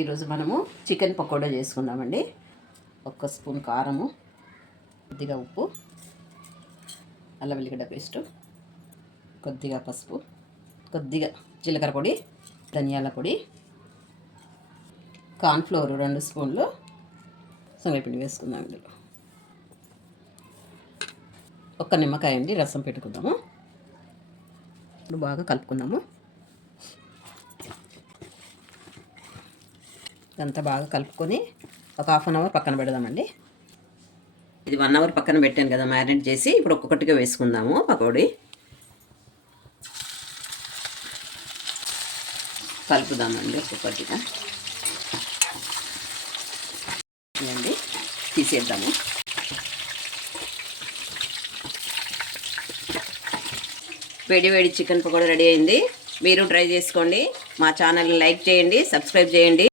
ఈరోజు మనము చికెన్ పకోడా చేసుకుందామండి. 1 స్పూన్ కారము, కొద్దిగా ఉప్పు, అల్లం వెల్లిగడ్డ పేస్టు, కొద్దిగా పసుపు, కొద్దిగా జీలకర్ర పొడి, ధనియాల పొడి, కార్న్ఫ్లోర్ 2 స్పూన్లు, శనగపిండి వేసుకుందాం. ఇందులో 1 నిమ్మకాయ అండి, రసం పెట్టుకుందాము. ఇప్పుడు బాగా కలుపుకుందాము. ఇదంతా బాగా కలుపుకొని ఒక 1/2 అవర్ పక్కన పెడదామండి. ఇది 1 అవర్ పక్కన పెట్టాను కదా మ్యారినేట్ చేసి. ఇప్పుడు ఒక్కొక్కటిగా వేసుకుందాము పకోడీ. కలుపుదామండి ఒక్కొక్కటిగా. ఇదండి తీసేద్దాము. వేడి వేడి చికెన్ పకోడా రెడీ అయింది. మీరు ట్రై చేసుకోండి. మా ఛానల్ని లైక్ చేయండి, సబ్స్క్రైబ్ చేయండి.